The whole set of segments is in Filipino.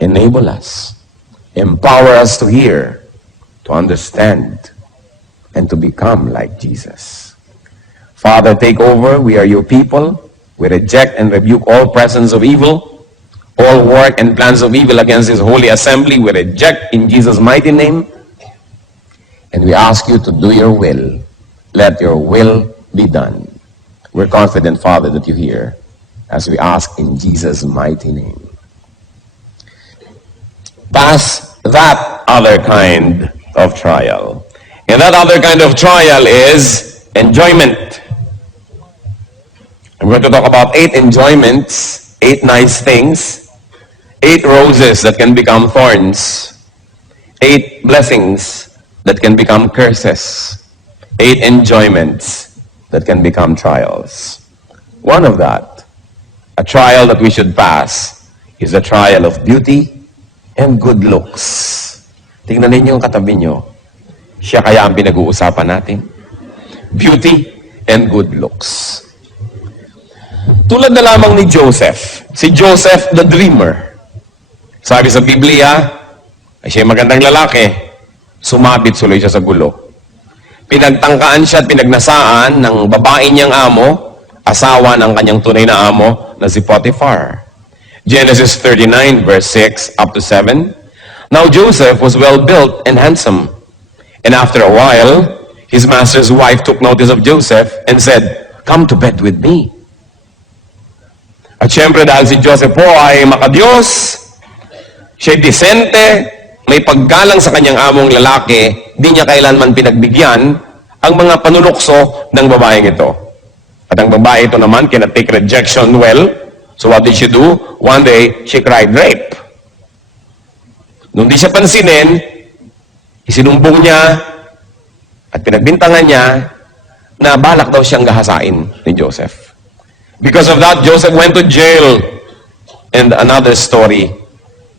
enable us, empower us to hear, to understand, and to become like Jesus. Father, take over. We are your people. We reject and rebuke all presence of evil, all work and plans of evil against this holy assembly. We reject in Jesus' mighty name. And we ask you to do your will. Let your will be done. We're confident, Father, that you hear as we ask in Jesus' mighty name. Pass that other kind of trial. And that other kind of trial is enjoyment. I'm going to talk about 8 enjoyments, 8 nice things, 8 roses that can become thorns, 8 blessings that can become curses, 8 enjoyments that can become trials. One of that, a trial that we should pass, is the trial of beauty and good looks. Tingnan ninyo yung katabi nyo. Siya kaya ang pinag-uusapan natin. Beauty and good looks. Tulad na lamang ni Joseph. Si Joseph the dreamer. Sabi sa Biblia, ay siya magandang lalaki. Sumabit suloy siya sa gulo. Pinagtangkaan siya at pinagnasaan ng babae niyang amo, asawa ng kanyang tunay na amo na si Potiphar. Genesis 39 verse 6 up to 7. Now Joseph was well built and handsome. And after a while, his master's wife took notice of Joseph and said, "Come to bed with me." At syempre dahil si Joseph po ay makadiyos, siya'y disente, may paggalang sa kanyang among lalaki, di niya kailanman pinagbigyan ang mga panunukso ng babaeng ito. At ang babae ito naman cannot take rejection well. So what did she do? One day, she cried rape. Nung di siya pansinin, isinumbong niya at pinagbintangan niya na balak daw siyang gahasain ni Joseph. Because of that, Joseph went to jail. And another story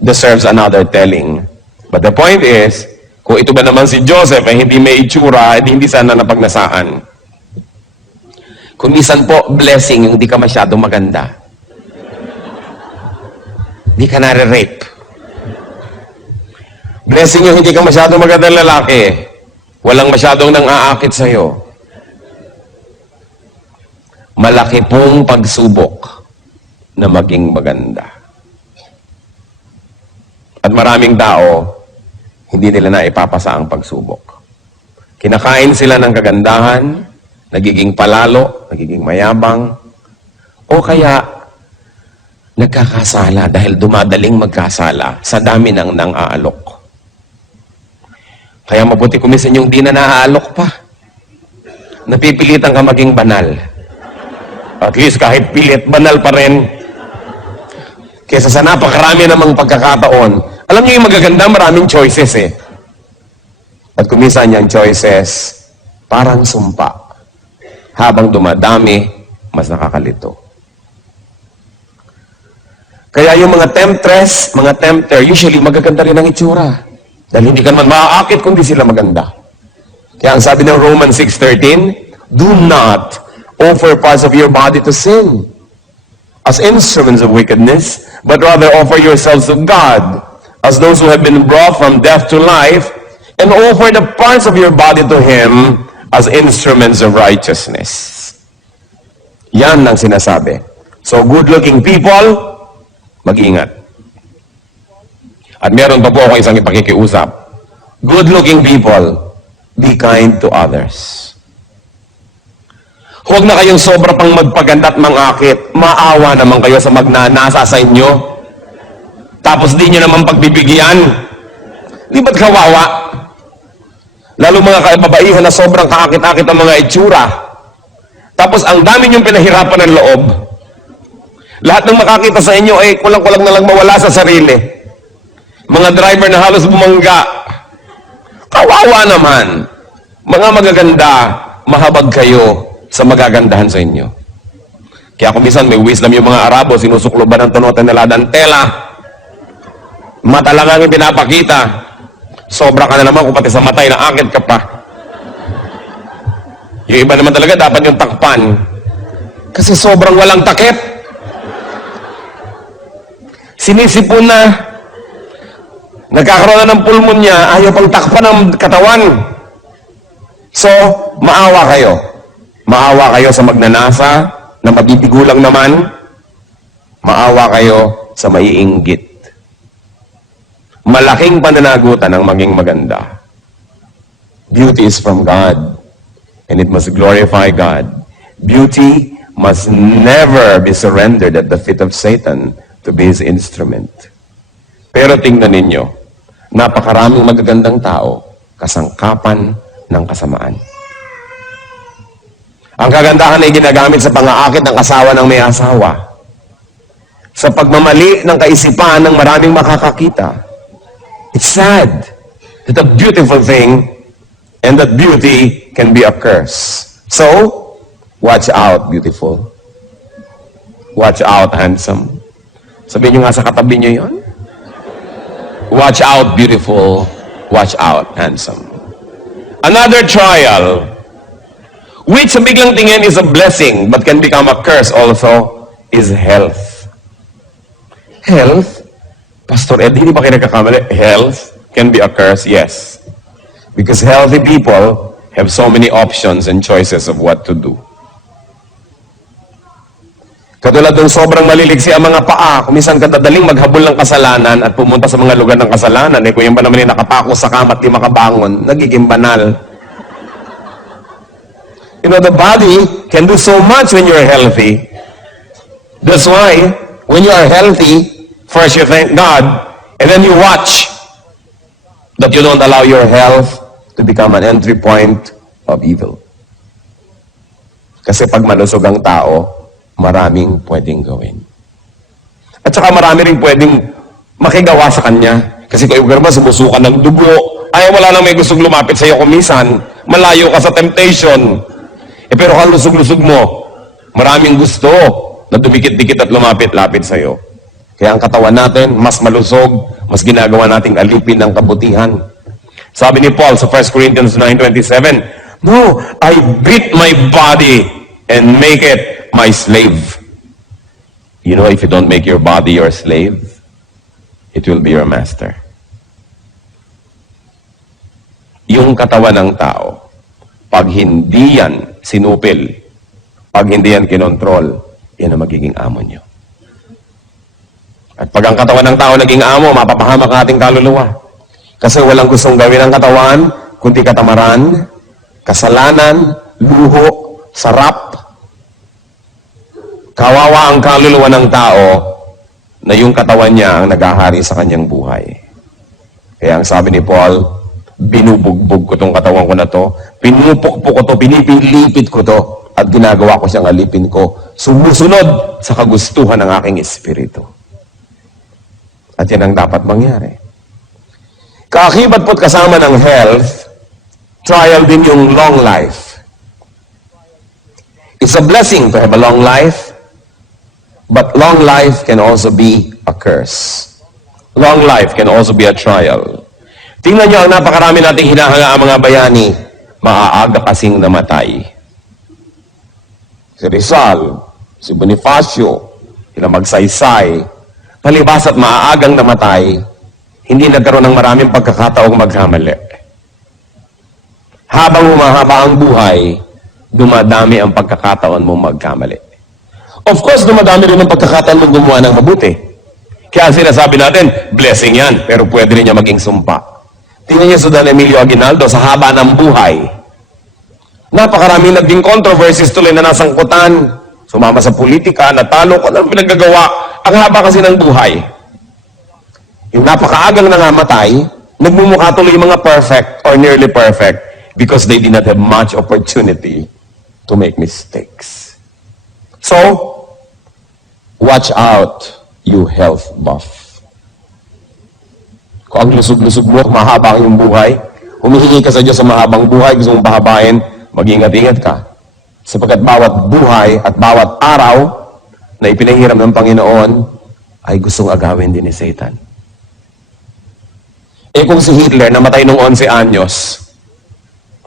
deserves another telling. But the point is, kung ito ba naman si Joseph ay hindi may itsura, hindi sana napagnasaan. Kung minsan po, blessing yung di ka masyadong maganda. Di ka nare-rape. Blessing yung hindi ka masyadong magandang lalaki. Walang masyadong nang-aakit sa'yo. Malaki pong pagsubok na maging maganda. At maraming tao, hindi nila na ipapasa ang pagsubok. Kinakain sila ng kagandahan, nagiging palalo, nagiging mayabang, o kaya nagkakasala dahil dumadaling magkasala sa dami ng nang-aalok. Kaya mabuti kumisan yung di na naaalok pa. Napipilitan ka maging banal. At least kahit pilit, banal pa rin. Kesa sa napakarami namang pagkakataon. Alam niyo yung magaganda, maraming choices eh. At kumisan yung choices, parang sumpa. Habang dumadami, mas nakakalito. Kaya yung mga temptress, mga tempter, usually magaganda rin ang itsura. Dahil hindi ka naman maaakit kung di sila maganda. Kaya ang sabi ng Romans 6:13, do not offer parts of your body to sin as instruments of wickedness, but rather offer yourselves to God as those who have been brought from death to life, and offer the parts of your body to Him as instruments of righteousness. Yan ang sinasabi. So, good-looking people, mag-ingat. At meron pa po ako isang ipakikiusap. Good-looking people, be kind to others. Huwag na kayong sobra pang magpaganda at mangakit. Maawa naman kayo sa magnanasa sa inyo. Tapos di nyo naman pagbibigyan. Di ba't kawawa? Lalo mga kababaihan na sobrang kaakit-akit ang mga itsura. Tapos ang dami nyong pinahirapan ng loob. Lahat ng makakita sa inyo ay kulang-kulang na lang mawala sa sarili. Mga driver na halos bumangga. Kawawa naman. Mga magaganda, mahabag kayo sa magagandahan sa inyo. Kaya kung minsan may wisdom yung mga Arabo, sinusukloban ng tunotan nila ng tela. Mata lang ang pinapakita. Sobra ka na naman kung pati sa matay na akit ka pa. Yung iba naman talaga dapat yung takpan. Kasi sobrang walang takip. Sinisipon na. Nagkakaroon na ng pulmonya, ayaw pang takpan ng katawan. So, maawa kayo. Maawa kayo sa magnanasa, na mabibigo lang naman. Maawa kayo sa maiinggit. Malaking pananagutan ang maging maganda. Beauty is from God, and it must glorify God. Beauty must never be surrendered at the feet of Satan to be his instrument. Pero tingnan ninyo, napakaraming magagandang tao, kasangkapan ng kasamaan. Ang kagandahan ay ginagamit sa pang-aakit ng asawa ng may asawa. Sa pagmamali ng kaisipan ng maraming makakakita. It's sad that a beautiful thing and that beauty can be a curse. So, watch out, beautiful. Watch out, handsome. Sabihin nyo nga sa katabi nyo yun. Watch out, beautiful. Watch out, handsome. Another trial, which sa biglang tingin is a blessing but can become a curse also, is health. Health? Pastor Ed, hindi ba kayo nagkakamali? Health can be a curse, yes. Because healthy people have so many options and choices of what to do. Katulad ng sobrang maliligsi ang mga paa, kung minsan kadadaling maghabol ng kasalanan at pumunta sa mga lugar ng kasalanan, kung yan ba naman yung nakapako sa kama at di makabangon, nagiging banal. You know, the body can do so much when you're healthy. That's why, when you are healthy, first you thank God, and then you watch that you don't allow your health to become an entry point of evil. Kasi pag malusog ang tao, maraming pwedeng gawin. At saka marami rin pwedeng makigawa sa kanya. Kasi kung ikaw naman sumusukan ng dugo, ay wala nang may gustong lumapit sa iyo kumisan, malayo ka sa temptation. Pero kung lusog-lusog mo, maraming gusto na dumikit-dikit at lumapit-lapit sa iyo. Kaya ang katawan natin, mas malusog, mas ginagawa nating alipin ng kabutihan. Sabi ni Paul sa 1 Corinthians 9:27, "No, I beat my body and make it my slave." You know, if you don't make your body your slave, it will be your master. Yung katawan ng tao, pag hindi yan sinupil, pag hindi yan kinontrol, yan ang magiging amo nyo. At pag ang katawan ng tao naging amo, mapapahamak ang ating kaluluwa. Kasi walang gustong gawin ng katawan, kundi katamaran, kasalanan, luho, sarap. Kawawa ang kaluluwa ng tao na yung katawan niya ang naghahari sa kanyang buhay. Kaya ang sabi ni Paul, binubugbog ko tong katawan ko na to, pinupukpok ko to, pinipilipit ko to, at ginagawa ko siyang alipin ko, sumusunod sa kagustuhan ng aking espiritu. At yan ang dapat mangyari. Kaakibat po't kasama ng health, trial din yung long life. It's a blessing to have a long life, but long life can also be a curse. Long life can also be a trial. Tingnan nyo ang napakarami nating hinahanga ang mga bayani, maaaga kasing namatay. Si Rizal, si Bonifacio, sila Magsaysay, palibas at maaagang namatay, hindi nagkaroon ng maraming pagkakataong magkamali. Habang humahaba ang buhay, dumadami ang pagkakataon mong magkamali. Of course, dumadami rin ang pagkakataon mong gumawa ng mabuti. Kaya sinasabi natin, blessing yan, pero pwede rin niya maging sumpa. Tingnan niyo sa Don Emilio Aguinaldo, sa haba ng buhay. Napakaraming naging controversies tuloy na nasangkutan. Sumama sa politika, natalo ko, anong pinagagawa? Ang haba kasi ng buhay. Yung napakaagang nangamatay, nagmumukha tuloy yung mga perfect or nearly perfect because they did not have much opportunity to make mistakes. So, watch out, you health buff. Kung ang lusog-lusog mo, mahaba ang iyong buhay, humihingi ka sa Diyos sa mahabang buhay, gusto mong pahabain, mag-ingat-ingat ka. Sapagkat bawat buhay at bawat araw na ipinahiram ng Panginoon ay gustong agawin din ni Satan. Kung si Hitler namatay nung 11 anyos,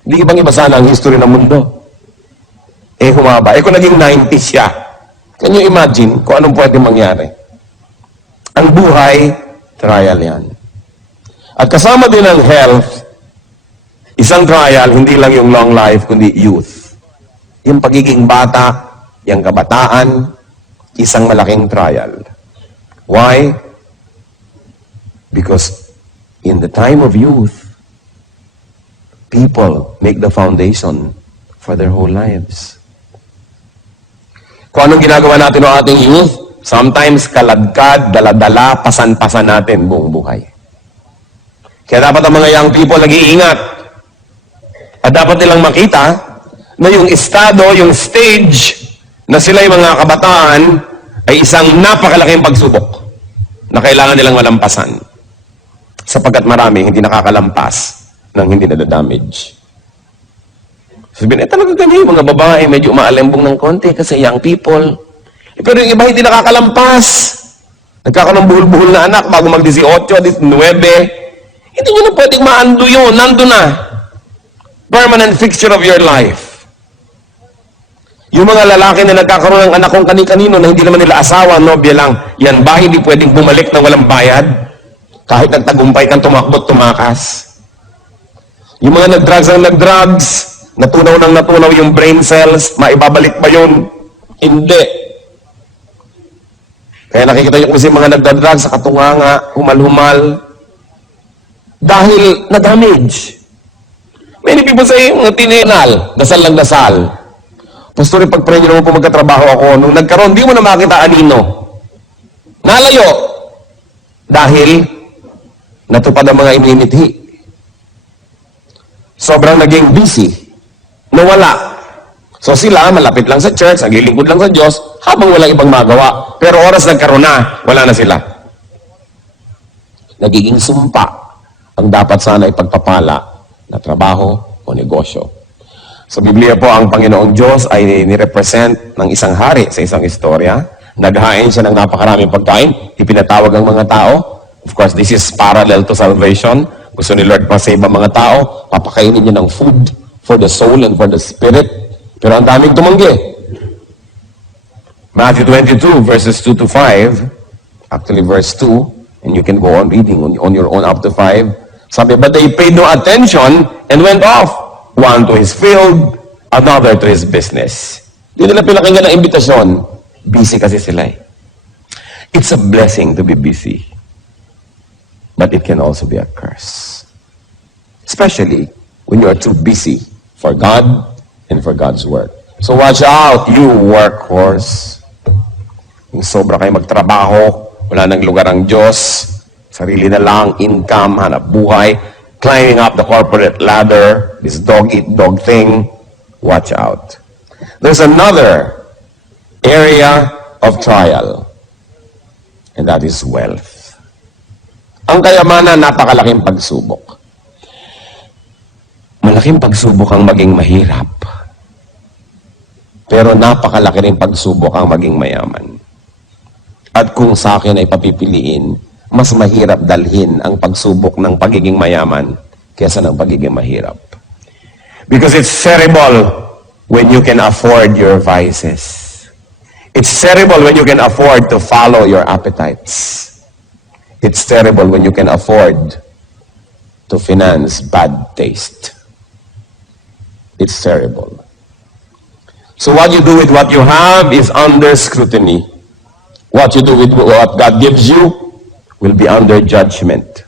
di ibang iba sana ang history ng mundo. Humaba. Kung naging 90 siya, can you imagine kung anong pwede mangyari? Ang buhay, trial yan. At kasama din ang health, isang trial, hindi lang yung long life, kundi youth. Yung pagiging bata, yung kabataan, isang malaking trial. Why? Because in the time of youth, people make the foundation for their whole lives. Kung anong ginagawa natin ng ating youth, sometimes kaladkad, daladala, pasan-pasan natin buong buhay. Kaya dapat ang mga young people nag-iingat. At dapat nilang makita na yung estado, yung stage na sila'y mga kabataan ay isang napakalaking pagsubok na kailangan nilang malampasan. Sapagkat marami hindi nakakalampas ng hindi nadadamage. Sabihin, talaga kami, mga babae, medyo maalembong ng konti kasi young people. Pero yung iba hindi nakakalampas. Nagkakaroon ng buhol-buhol na anak bago mag-18, 19. Hindi nyo na pwedeng maando yun. Nando na. Permanent fixture of your life. Yung mga lalaki na nagkakaroon ng anak kung kani-kanino na hindi naman nila asawa, nobya lang, yan ba hindi pwedeng bumalik na walang bayad? Kahit nagtagumpay kang tumakbot, tumakas. Yung mga nag-drugs ang nag-drugs, natunaw ng natunaw yung brain cells, maibabalik ba yun? Hindi. Kaya nakikita nyo kasi mga nagda-drugs sa katunganga, humal-humal, dahil na-damage. Many people say, mga tininal, dasal lang dasal. Pastor, pag-pray nyo naman po magkatrabaho ako, nung nagkaroon, di mo na makita anino. Nalayo. Dahil, natupad ang mga immunity. Sobrang naging busy. Nawala. So sila, malapit lang sa church, naglilingkod lang sa Diyos, habang walang ibang magawa. Pero oras nagkaroon na, wala na sila. Nagiging sumpa ang dapat sana ipagpapala na trabaho o negosyo. Sa Biblia po, ang Panginoong Diyos ay nirepresent ng isang hari sa isang istorya. Naghain siya ng napakaraming pagkain, ipinatawag ang mga tao. Of course, this is parallel to salvation. Gusto ni Lord pa-save ang mga tao, papakainin niya ng food for the soul and for the spirit. Pero ang daming tumanggi. Matthew 22, verses 2 to 5, actually verse 2, and you can go on reading on your own up to 5. Sabi, but they paid no attention and went off. One to his field, another to his business. Di nila pinakinggan ang imbitasyon. Busy kasi sila eh. It's a blessing to be busy. But it can also be a curse. Especially when you are too busy for God and for God's work. So watch out, you workhorse. Yung sobra kayo magtrabaho, wala nang lugar ang Diyos, sarili na lang, income, hanap buhay, climbing up the corporate ladder, this dog-eat-dog thing, watch out. There's another area of trial, and that is wealth. Ang kayamanan, napakalaking pagsubok. Malaking pagsubok ang maging mahirap. Pero napakalaki rin pagsubok ang maging mayaman. At kung sa akin ay papipiliin, mas mahirap dalhin ang pagsubok ng pagiging mayaman kaysa ng pagiging mahirap. Because it's terrible when you can afford your vices. It's terrible when you can afford to follow your appetites. It's terrible when you can afford to finance bad taste. It's terrible. So what you do with what you have is under scrutiny. What you do with what God gives you will be under judgment.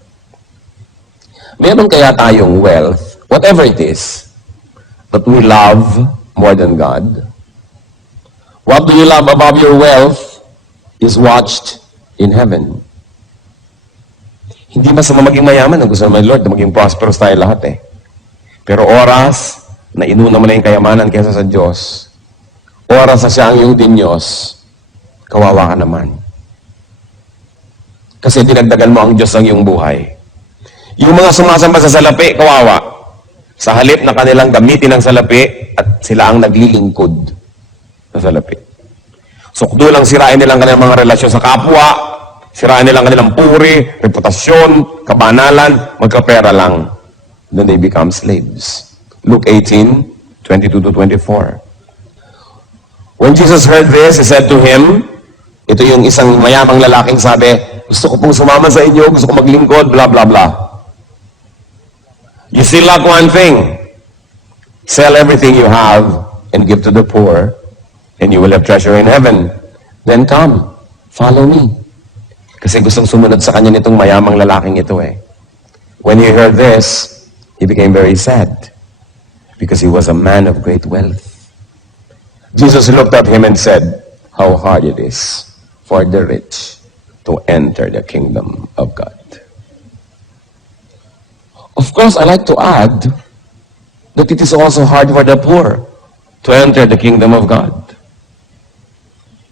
Meron kaya tayong wealth, whatever it is, that we love more than God? What do you love above your wealth is watched in heaven. Hindi masama maging mayaman. Ang gusto naman ni Lord na maging prosperous tayo lahat eh. Pero oras na inuna mo na yung kayamanan kaysa sa Diyos, oras na siya ang iyong Diyos, kawawa ka naman. Kasi dinagdagan mo ang Diyos ng iyong buhay. Yung mga sumasamba sa salapi, kawawa. Sa halip na kanilang gamitin ang salapi at sila ang naglilingkod sa salapi. Sukdo lang sirain nilang kanilang mga relasyon sa kapwa, sirain nilang kanilang puri, reputasyon, kabanalan, magkapera lang. Then they become slaves. Luke 18, 22 to 24. When Jesus heard this, He said to him, ito yung isang mayamang lalaking sabi, gusto ko pong sumama sa inyo, gusto ko maglingkod, blah, blah, blah. You still lack one thing. Sell everything you have and give to the poor, and you will have treasure in heaven. Then come, follow me. Kasi gustong sumunod sa kanya nitong mayamang lalaking ito eh. When he heard this, he became very sad because he was a man of great wealth. Jesus looked at him and said, how hard it is for the rich to enter the kingdom of God. Of course, I like to add that it is also hard for the poor to enter the kingdom of God.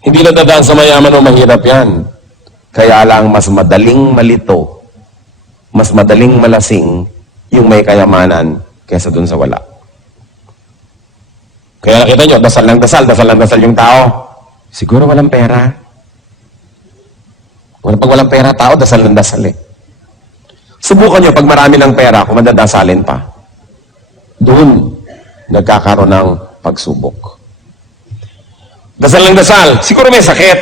Hindi na dadaan sa mayaman o mahirap yan. Kaya lang mas madaling malito, mas madaling malasing yung may kayamanan kaysa dun sa wala. Kaya nakita nyo, dasal ng dasal yung tao. Siguro walang pera. Pag walang pera tao, dasal ng dasal eh. Subukan nyo, pag marami ng pera, kung madadasalin pa. Doon, nagkakaroon ng pagsubok. Dasal ng dasal, siguro may sakit.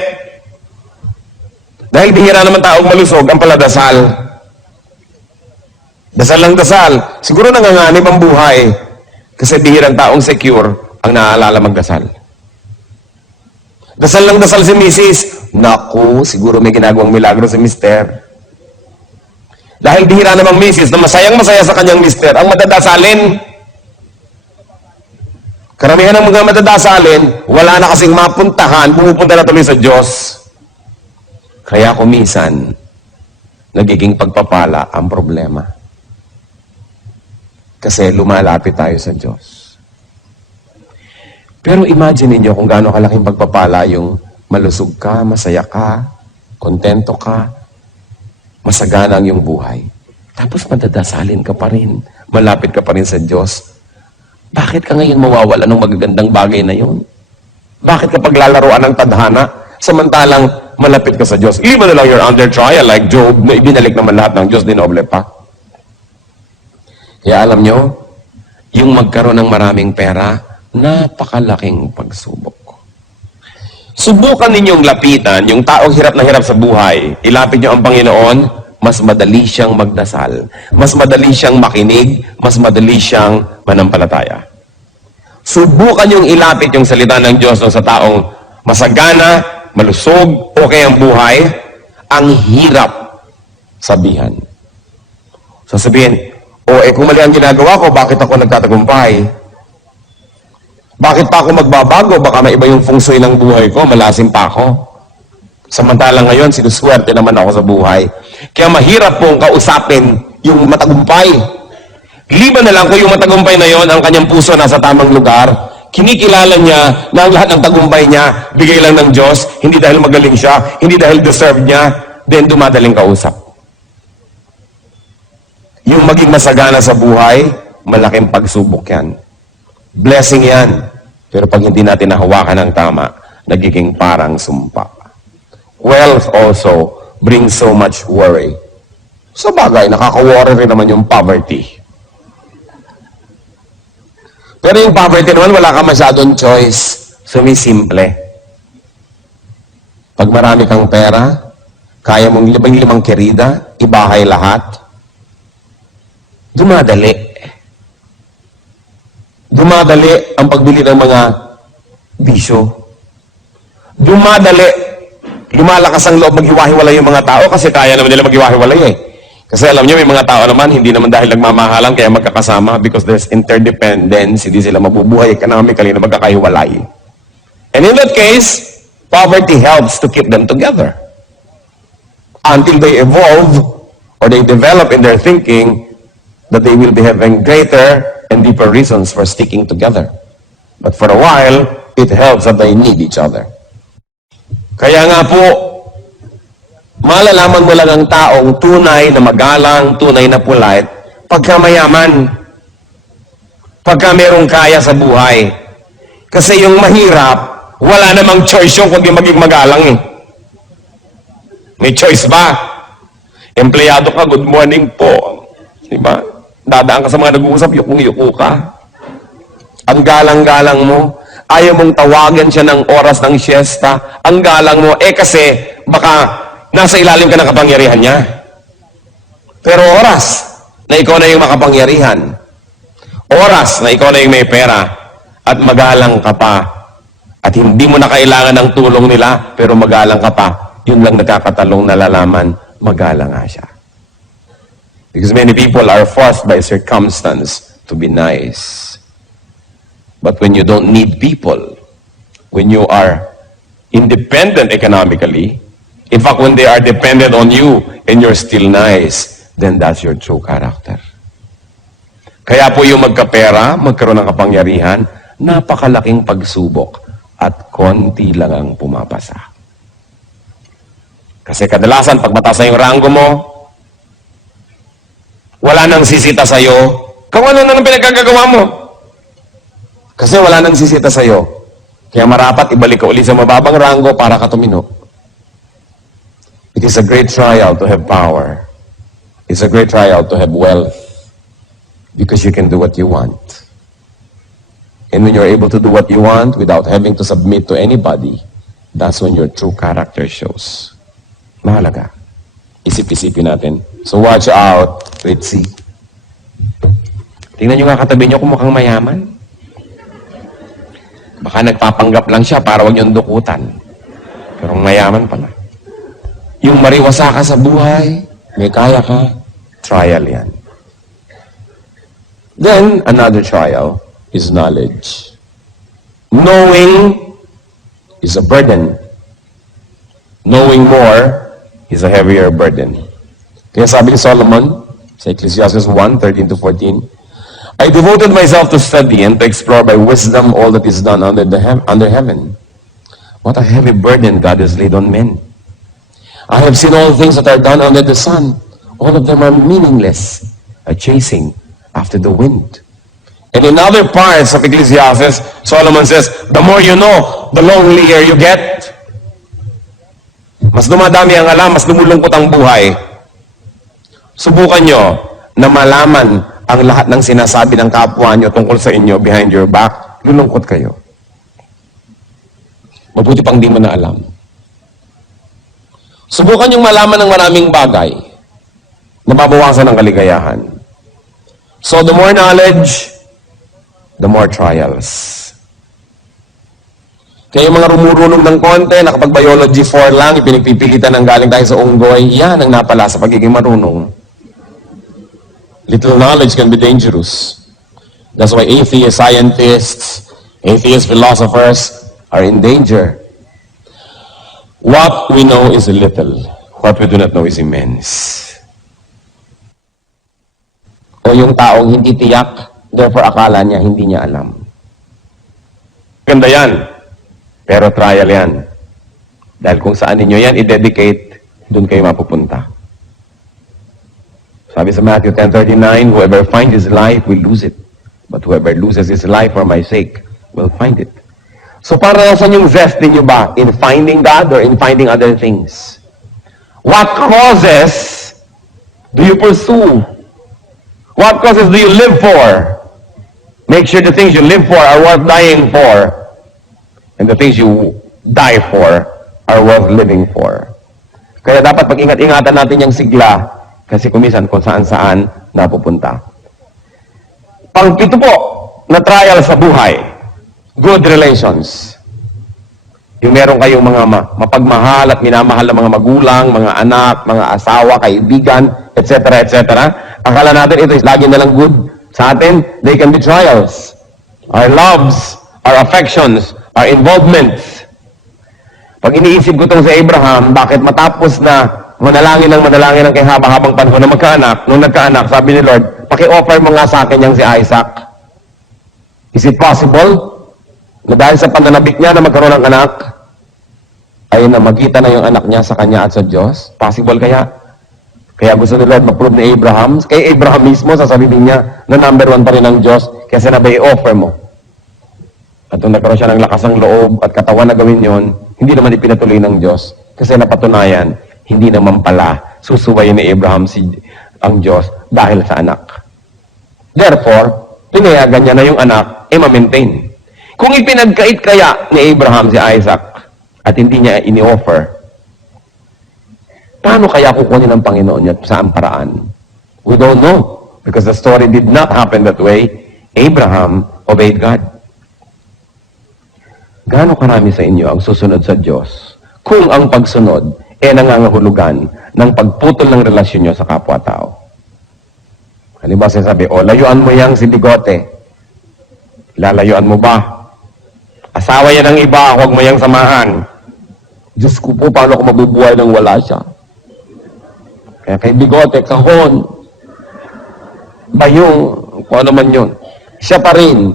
Dahil bihira naman taong malusog, ang paladasal. Dasal ng dasal, siguro nanganganib ang buhay. Kasi bihirang taong secure ang naaalala magdasal. Dasal ng dasal si Mrs. Naku, siguro may ginagawang milagro si Mr. Dahil bihira namang Mrs. na masayang-masaya sa kanyang Mr. ang madadasalin. Karamihan ng mga madadasalin, wala na kasing mapuntahan, pumupunta na tuloy sa Diyos. Kaya kumisan, nagiging pagpapala ang problema. Kasi lumalapit tayo sa Diyos. Pero imagine niyo kung gaano kalaking pagpapala yung malusog ka, masaya ka, kontento ka, masagana ang iyong buhay. Tapos madadasalin ka pa rin, malapit ka pa rin sa Diyos. Bakit ka ngayon mawawala ng magagandang bagay na yun? Bakit kapag lalaruan ng tadhana, samantalang malapit ka sa Diyos? Even na lang you're under trial like Job, na ibinalik naman lahat ng Diyos, dinoble pa. Kaya alam nyo, yung magkaroon ng maraming pera, napakalaking pagsubok. Subukan ninyong lapitan yung taong hirap na hirap sa buhay. Ilapit nyo ang Panginoon, mas madali siyang magdasal. Mas madali siyang makinig, mas madali siyang manampalataya. Subukan yung ilapit yung salita ng Diyos sa taong masagana, malusog, okay ang buhay, ang hirap sabihan. Sasabihin, kung mali ang ginagawa ko, bakit ako nagtatagumpay? Bakit pa ako magbabago? Baka may iba yung feng shui ng buhay ko, malasim pa ako. Samantalang ngayon, sinuswerte naman ako sa buhay. Kaya mahirap pong kausapin yung matagumpay. Liban na lang kung yung matagumpay na yon, ang kanyang puso nasa tamang lugar, kinikilala niya na ang lahat ng tagumpay niya, bigay lang ng Diyos, hindi dahil magaling siya, hindi dahil deserve niya, then dumadaling kausap. Yung maging masagana sa buhay, malaking pagsubok yan. Blessing yan. Pero pag hindi natin nahawakan ng tama, nagiging parang sumpa. Wealth also brings so much worry. Sa bagay, nakaka-worry rin naman yung poverty. Pero yung poverty naman, wala ka masyadong choice. Sumisimple. Pag marami kang pera, kaya mong limang kirida, ibahay lahat, dumadali. Dumadali ang pagbili ng mga bisyo. Dumadali. Lumalakas ang loob maghiwa-hiwalay yung mga tao kasi kaya naman nila maghiwa-hiwalay eh. Kasi alam niyo, may mga tao naman, hindi naman dahil nagmamahalan kaya magkakasama because there's interdependence, hindi sila mabubuhay economically na magkakahiwalay. And in that case, poverty helps to keep them together. Until they evolve or they develop in their thinking that they will be having greater and deeper reasons for sticking together. But for a while, it helps that they need each other. Kaya nga po, malalaman mo lang ang taong tunay na magalang, tunay na polite, pagka mayaman, pagka merong kaya sa buhay. Kasi yung mahirap, wala namang choice yung kundi maging magalang eh. May choice ba? Empleyado ka, good morning po. Diba? Dadaan ka sa mga nag-uusap, yukong-yuko ka. Ang galang-galang mo, ayaw mong tawagan siya ng oras ng siesta. Ang galang mo, kasi baka nasa ilalim ka ng kapangyarihan niya. Pero oras, na ikaw na yung makapangyarihan. Oras na ikaw na yung may pera at magalang ka pa. At hindi mo na kailangan ng tulong nila, pero magalang ka pa. Yun lang nagkakatalong nalalaman, magalang nga siya. Because many people are forced by circumstance to be nice. But when you don't need people, when you are independent economically, in fact, when they are dependent on you and you're still nice, then that's your true character. Kaya po yung magkapera, magkaroon ng kapangyarihan, napakalaking pagsubok at konti lang ang pumapasa. Kasi kadalasan, pag mataas na yung ranggo mo, wala nang sisita sa'yo, kung ano na ang pinagkagagawa mo. Kasi wala nang sisita sa'yo. Kaya marapat ibalik ka uli sa mababang ranggo para ka tumino. It is a great trial to have power. It's a great trial to have wealth. Because you can do what you want. And when you're able to do what you want without having to submit to anybody, that's when your true character shows. Mahalaga. Isip-isipin natin. So watch out. Let's see. Tingnan nyo nga katabi nyo kung mukhang mayaman. Baka nagpapanggap lang siya para wag niyong dukutan. Pero mayaman pala. Yung mariwasa ka sa buhay, may kaya ka, trial yan. Then, another trial is knowledge. Knowing is a burden. Knowing more is a heavier burden. Kaya sabi ni Solomon sa Ecclesiastes 1:13-14, I devoted myself to study and to explore by wisdom all that is done under heaven. What a heavy burden God has laid on men. I have seen all things that are done under the sun. All of them are meaningless, a chasing after the wind. And in other parts of Ecclesiastes, Solomon says, the more you know, the lonelier you get. Mas dumadami ang alam, mas lumulungkot ang buhay. Subukan nyo na malaman ang lahat ng sinasabi ng kapwa nyo tungkol sa inyo behind your back, lulungkot kayo. Mabuti pang di mo na alam. Subukan yung malaman ng maraming bagay na mabawasan ng kaligayahan. So the more knowledge, the more trials. Kaya yung mga rumurunong ng konti, nakapag-biology 4 lang, ipinagpipilitan ng galing tayo sa unggoy, yan ang napala sa pagiging marunong. Little knowledge can be dangerous. That's why atheist scientists, atheist philosophers are in danger. What we know is little. What we do not know is immense. O yung taong hindi tiyak, therefore akala niya hindi niya alam. Ganda yan. Pero trial yan. Dahil kung saan ninyo yan i-dedicate, doon kayo mapupunta. Sabi sa Matthew 10:39, whoever finds his life will lose it. But whoever loses his life for my sake will find it. So para nasan yung zest ninyo ba? In finding God or in finding other things? What causes do you pursue? What causes do you live for? Make sure the things you live for are worth dying for. And the things you die for are worth living for. Kaya dapat pag-ingat-ingatan natin yung sigla kasi kumisan kung saan-saan napupunta. Pang-pito po na trial sa buhay, good relations. Yung meron kayong mga mapagmahal at minamahal na mga magulang, mga anak, mga asawa, kaibigan, etc., etc. Akala natin ito is lagi na lang good sa atin. They can be trials. Our loves, our affections, our involvements. Pag iniisip ko itong sa Abraham, bakit matapos na manalangin ng kay haba-habang panahon na magkaanak, nung nagkaanak, sabi ni Lord, paki-offer mo nga sa akin yung si Isaac. Is it possible na dahil sa pananabik niya na magkaroon ng anak, ay na magkita na yung anak niya sa kanya at sa Diyos? Possible kaya? Kaya gusto ni Lord ma-prove ni Abraham, kay Abraham mismo, sasabihin niya na number 1 pa rin ng Diyos, kaya sinabi, i-offer mo. At nung nagkaroon siya ng lakas ng loob at katawan na gawin yon, hindi naman ipinatuloy ng Diyos. Kasi napatunayan, hindi naman pala susuwayin ni Abraham ang Diyos dahil sa anak. Therefore, pinayagan niya na yung anak, ma-maintain. Kung ipinagkait kaya ni Abraham si Isaac at hindi niya ini-offer, paano kaya kukunin ng Panginoon niya saan paraan? We don't know. Because the story did not happen that way. Abraham obeyed God. Gaano karami sa inyo ang susunod sa Diyos kung ang pagsunod nangangahulugan ng pagputol ng relasyon nyo sa kapwa-tao? Halimbawa sinasabi, layuan mo yang si Bigote. Lalayuan mo ba? Asawa yan ng iba, huwag mo yang samahan. Diyos ko po, paano ako mabubuhay nang wala siya? Kaya kay Bigote, kahon, bayong, kung ano man yun. Siya pa rin.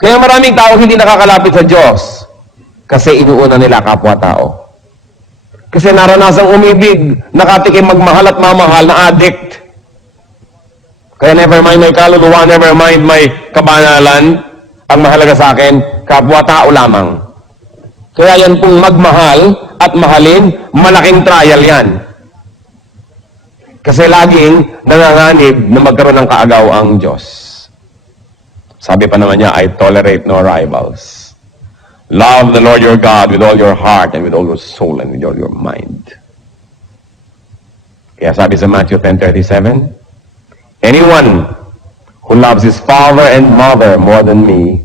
Kaya maraming tao hindi nakakalapit sa Diyos kasi inuuna nila kapwa-tao. Kasi naranasang umibig, nakatikim magmahal at mamahal na addict. Kaya never mind my kaluluwa, never mind my kabanalan, ang mahalaga sa akin, kapwa-tao lamang. Kaya yan pong magmahal at mahalin, malaking trial yan. Kasi laging nanganganib na magkaroon ng kaagaw ang Diyos. Sabi pa naman niya, I tolerate no rivals. Love the Lord your God with all your heart and with all your soul and with all your mind. Kaya sabi sa Matthew 10:37, anyone who loves his father and mother more than me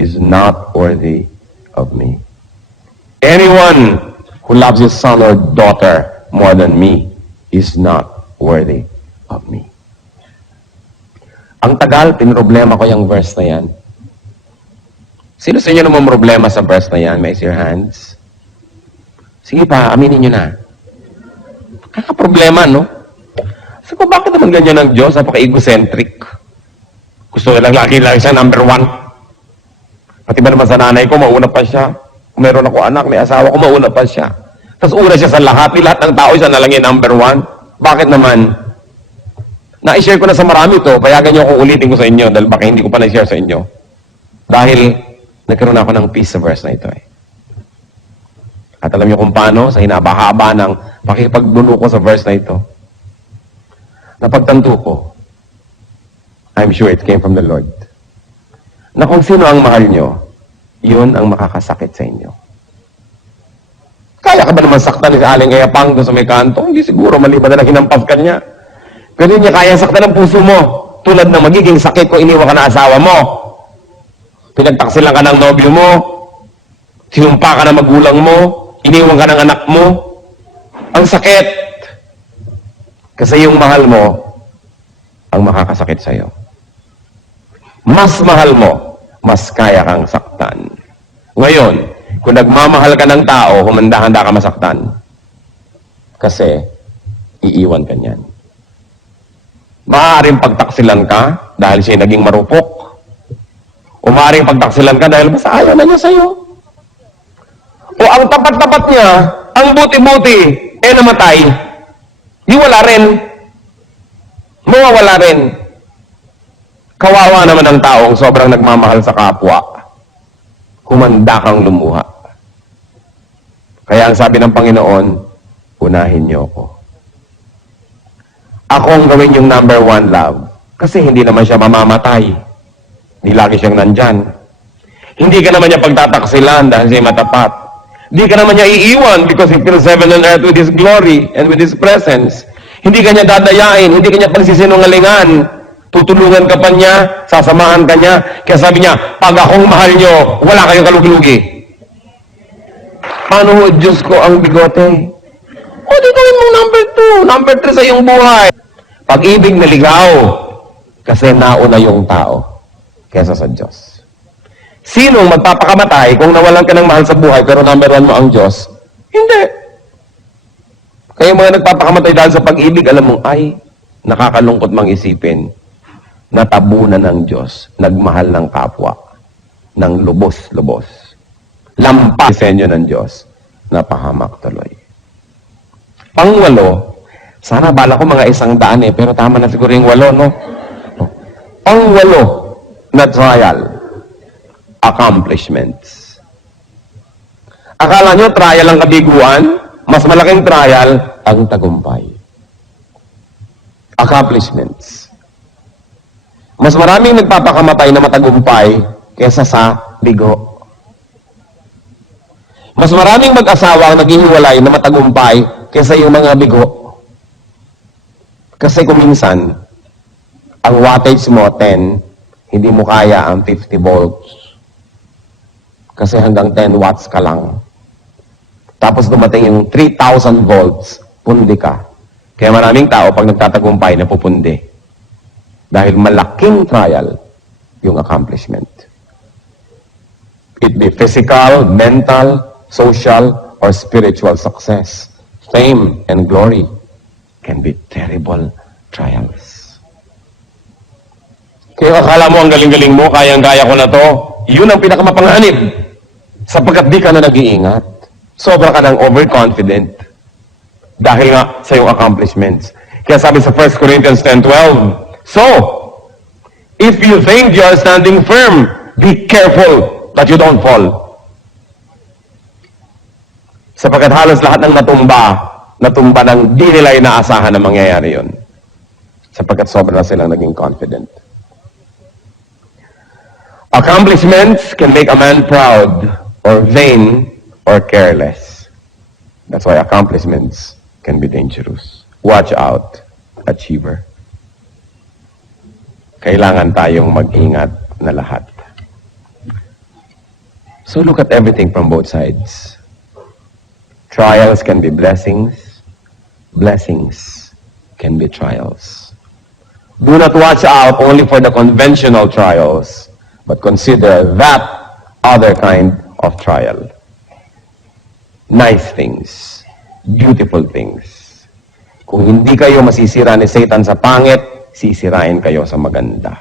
is not worthy of me. Anyone who loves his son or daughter more than me is not worthy of me. Ang tagal, pinroblema ko yung verse na yan. Sino sa inyo naman problema sa verse na yan? Raise your hands. Sige pa, aminin nyo na. Kakaproblema, no? Sabi ko, bakit naman ganyan ang Diyos? Napaka-egocentric. Gusto nilang lagi lang siya, number one. Pati ba naman sa nanay ko, mauna pa siya. Kung meron ako anak, may asawa ko, mauna pa siya. Tapos una siya sa lahat. Lahat ng tao, siya na lang yung number one. Bakit naman? Na-share ko na sa marami to, kaya ganyan ko ulitin ko sa inyo dahil baka hindi ko pa na-share sa inyo. Dahil nagkaroon ako ng peace sa verse na ito eh. At alam niyo kung paano, sa hinaba-haba ng pakipagdulo ko sa verse na ito, napagtanto ko, I'm sure it came from the Lord, na kung sino ang mahal nyo, yun ang makakasakit sa inyo. Kaya ka ba naman saktan ni Aling Eyapang doon sa may kanto? Hindi siguro, maliban na lang hinampas ka niya. Pero hindi niya kaya saktan ang puso mo. Tulad ng magiging sakit kung iniwan ka na asawa mo. Pinagtaksilan ka ng nobyo mo. Sinumpa ka ng magulang mo. Iniwan ka ng anak mo. Ang sakit. Kasi yung mahal mo, ang makakasakit sa'yo. Mas mahal mo, mas kaya kang saktan. Ngayon, kung nagmamahal ka ng tao, humanda-handa ka masaktan. Kasi, iiwan ka niyan. Maaaring pagtaksilan ka dahil siya naging marupok. O maaaring pagtaksilan ka dahil basta ayaw na niya sa'yo. O ang tapat-tapat niya, ang buti-buti, namatay. Di wala rin. Mawawala rin. Kawawa naman ang taong sobrang nagmamahal sa kapwa. Humanda kang lumuha. Kaya ang sabi ng Panginoon, unahin niyo ako. Ako ang gawin yung number one love. Kasi hindi naman siya mamamatay. Hindi lagi siyang nandyan. Hindi ka naman niya pagtataksilan dahil siya matapat. Hindi ka naman niya iiwan because He fills heaven and earth with His glory and with His presence. Hindi ka niya dadayain. Hindi ka niya pagsisinungalingan. Tutulungan ka pa niya. Sasamahan ka niya. Kaya sabi niya, pag akong mahal niyo, wala kayong kalugi-lugi. Paano mo, Diyos ko, ang bigote? O, di gawin mong number 2, number 3 sa iyong buhay. Pag-ibig na ligaw, kasi nauna yung tao kesa sa Diyos. Sinong magpapakamatay kung nawalan ka ng mahal sa buhay pero number 1 mo ang Diyos? Hindi. Kaya mga nagpapakamatay dahil sa pag-ibig, alam mo, ay, nakakalungkot mang isipin na tabunan ng Diyos, nagmahal ng kapwa, ng lubos-lubos. Lampas disenyo ng Diyos, napahamak tuloy. Pangwalo, sana bala ko mga 100 pero tama na siguro yung 8, no? Pangwalo na trial, accomplishments. Akala nyo trial ang kabiguan, mas malaking trial ang tagumpay. Accomplishments. Mas maraming nagpapakamatay na matagumpay kesa sa bigo. Mas maraming mag-asawa ang naghihiwalay na matagumpay kesa yung mga bigo. Kasi kung minsan, Ang wattage mo, 10, hindi mo kaya ang 50 volts. Kasi hanggang 10 watts ka lang. Tapos dumating yung 3,000 volts, pundi ka. Kaya maraming tao, pag nagtatagumpay, napupundi. Dahil malaking trial yung accomplishment. It be physical, mental, social, or spiritual success. Fame and glory can be terrible trials. Kaya akala mo ang galing-galing mo, kayang-kaya ko na to, yun ang pinakamapanganib. Sapagkat di ka na nag-iingat. Sobra ka ng overconfident. Dahil nga sa iyong accomplishments. Kaya sabi sa 1 Corinthians 10:12, so, if you think you are standing firm, be careful that you don't fall. Sapagkat halos lahat ng natumba ng di nila inaasahan na mangyayari yun. Sapagkat sobra na silang naging confident. Accomplishments can make a man proud, or vain, or careless. That's why accomplishments can be dangerous. Watch out, achiever. Kailangan tayong mag-ingat na lahat. So look at everything from both sides. Trials can be blessings. Blessings can be trials. Do not watch out only for the conventional trials, but consider that other kind of trial. Nice things. Beautiful things. Kung hindi kayo masisira ni Satan sa pangit, sisirain kayo sa maganda.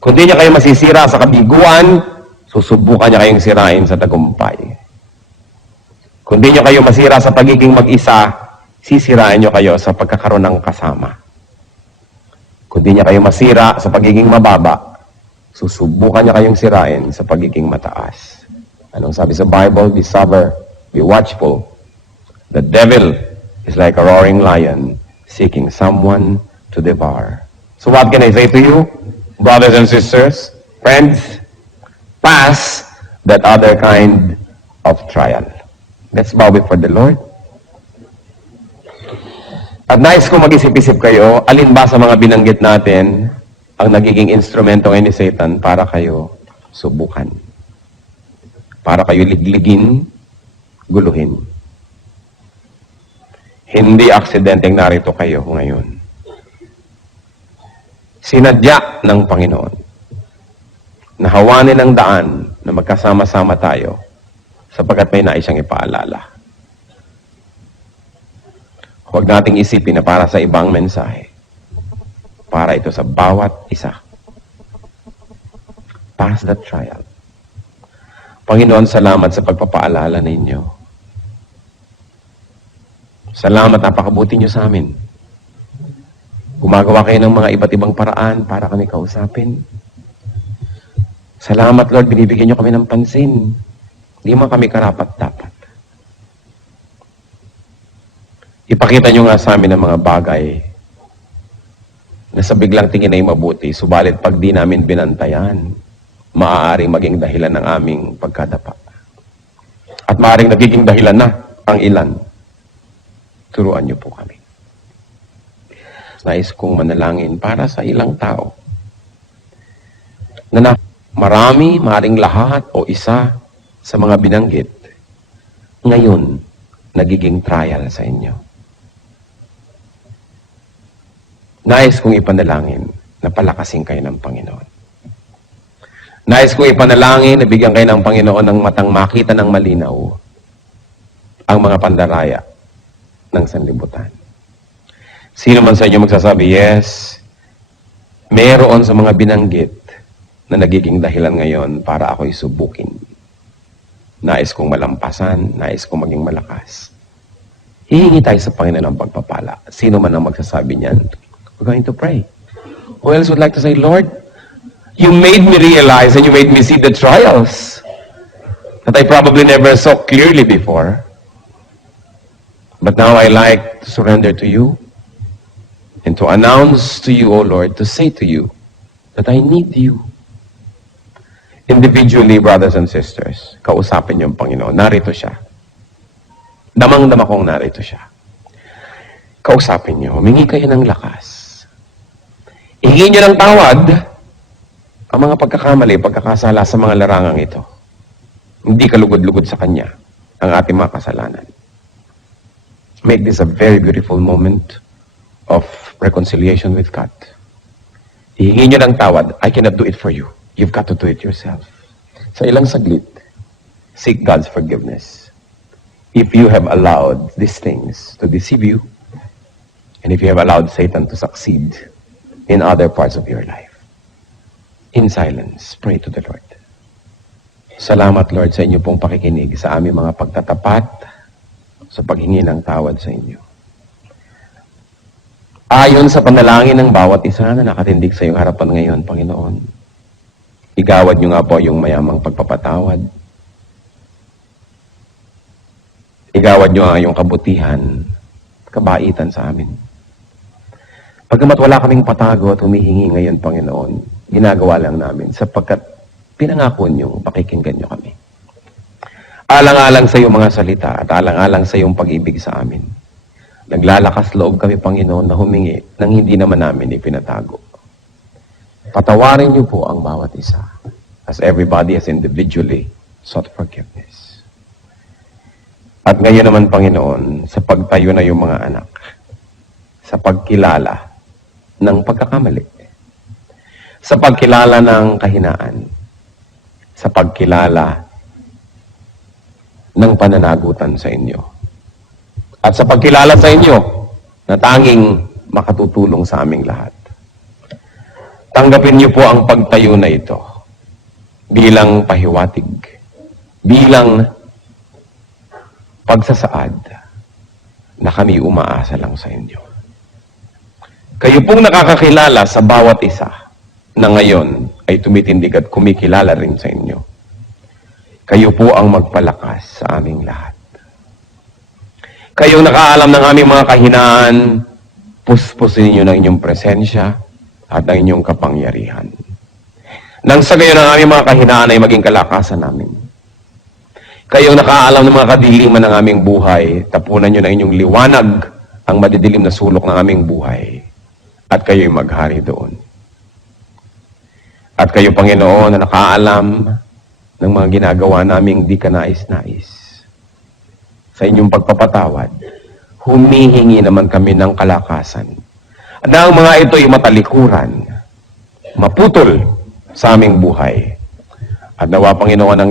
Kung hindi niya kayo masisira sa kabiguan, susubukan niya kayong sirain sa tagumpay. Kung hindi niya kayo masira sa pagiging mag-isa, sisirain niyo kayo sa pagkakaroon ng kasama. Kung hindi niya kayo masira sa pagiging mababa, susubukan niya kayong sirain sa pagiging mataas. Anong sabi sa Bible? Be sober, be watchful. The devil is like a roaring lion seeking someone to devour. So what can I say to you, brothers and sisters, friends? Pass that other kind of trial. Let's bow before the Lord. At nais ko mag-isip-isip kayo, alin ba sa mga binanggit natin ang nagiging instrumento ngayon ni Satan para kayo subukan. Para kayo ligligin, guluhin. Hindi aksidenteng narito kayo ngayon. Sinadya ng Panginoon. Nahawanin ang daan na magkasama-sama tayo sapagkat may nais siyang ipaalala. Huwag nating isipin na para sa ibang mensahe. Para ito sa bawat isa. Pass that trial. Panginoon, salamat sa pagpapaalala ninyo. Salamat, napakabuti nyo sa amin. Gumagawa kayo ng mga iba't ibang paraan para kami kausapin. Salamat, Lord, binibigyan nyo kami ng pansin. Hindi man kami karapat-dapat. Ipakita nyo nga sa amin ang mga bagay na sa biglang tingin ay mabuti, subalit pag di namin binantayan, maaaring maging dahilan ng aming pagkadapa. At maaaring nagiging dahilan na ang ilan. Turuan niyo po kami. Nais kong manalangin para sa ilang tao na marami, maaaring lahat o isa sa mga binanggit, ngayon, nagiging trial sa inyo. Nais kong ipanalangin na palakasin kayo ng Panginoon. Nais kong ipanalangin na bigyan kayo ng Panginoon ng matang makita ng malinaw ang mga pandaraya ng sanlibutan. Sino man sa inyo magsasabi, yes, meron sa mga binanggit na nagiging dahilan ngayon para ako'y subukin. Nais kong malampasan, nais kong maging malakas. Hihingi tayo sa Panginoon ng pagpapala. Sino man ang magsasabi niyan, we're going to pray. Who else would like to say, Lord, you made me realize and you made me see the trials that I probably never saw clearly before. But now I like to surrender to you and to announce to you, O Lord, to say to you that I need you. Individually, brothers and sisters, kausapin niyo ang Panginoon. Narito siya. Damang-dama kong narito siya. Kausapin niyo. Humingi kayo ng lakas. Hingin niyo ng tawad ang mga pagkakamali, pagkakasala sa mga larangang ito. Hindi kalugod-lugod sa Kanya ang ating mga kasalanan. Make this a very beautiful moment of reconciliation with God. Hingin niyo ng tawad. I cannot do it for you. You've got to do it yourself. Sa ilang saglit, seek God's forgiveness. If you have allowed these things to deceive you, and if you have allowed Satan to succeed in other parts of your life, in silence, pray to the Lord. Salamat, Lord, sa inyo pong pakikinig sa aming mga pagtatapat sa paghingi ng tawad sa inyo. Ayon sa panalangin ng bawat isa na nakatindig sa iyong harapan ngayon, Panginoon, igawad niyo nga po yung mayamang pagpapatawad. Igawad niyo ang iyong kabutihan, kabaitan sa amin. Pagkamat wala kaming patago at humihingi ngayon, Panginoon, ginagawa lang namin sapagkat pinangako niyong pakikinggan niyo kami. Alang-alang sa iyong mga salita at alang-alang sa iyong pag-ibig sa amin. Naglalakas loob kami, Panginoon, na humingi nang hindi naman namin ipinatago. Patawarin niyo po ang bawat isa as everybody has individually sought forgiveness. At ngayon naman, Panginoon, sa pagtayo na yung mga anak, sa pagkilala ng pagkakamali, sa pagkilala ng kahinaan, sa pagkilala ng pananagutan sa inyo, at sa pagkilala sa inyo na tanging makatutulong sa aming lahat. Tanggapin niyo po ang pagtayo na ito bilang pahiwatig, bilang pagsasaad na kami umaasa lang sa inyo. Kayo pong nakakakilala sa bawat isa na ngayon ay tumitindig at kumikilala rin sa inyo. Kayo po ang magpalakas sa aming lahat. Kayong nakaalam ng aming mga kahinaan, puspusin niyo ng inyong presensya at ng inyong kapangyarihan. Nang sa gayon ang aming mga kahinaan ay maging kalakasan namin. Kayong nakaalam ng mga kadiliman ng aming buhay, tapunan niyo ng inyong liwanag ang madidilim na sulok ng aming buhay at kayo'y maghari doon. At kayo, Panginoon, na nakaalam ng mga ginagawa naming di kanais-nais. Sa inyong pagpapatawad, humihingi naman kami ng kalakasan. Na ang mga ito'y matalikuran, maputol sa aming buhay. At nawa, Panginoon, ang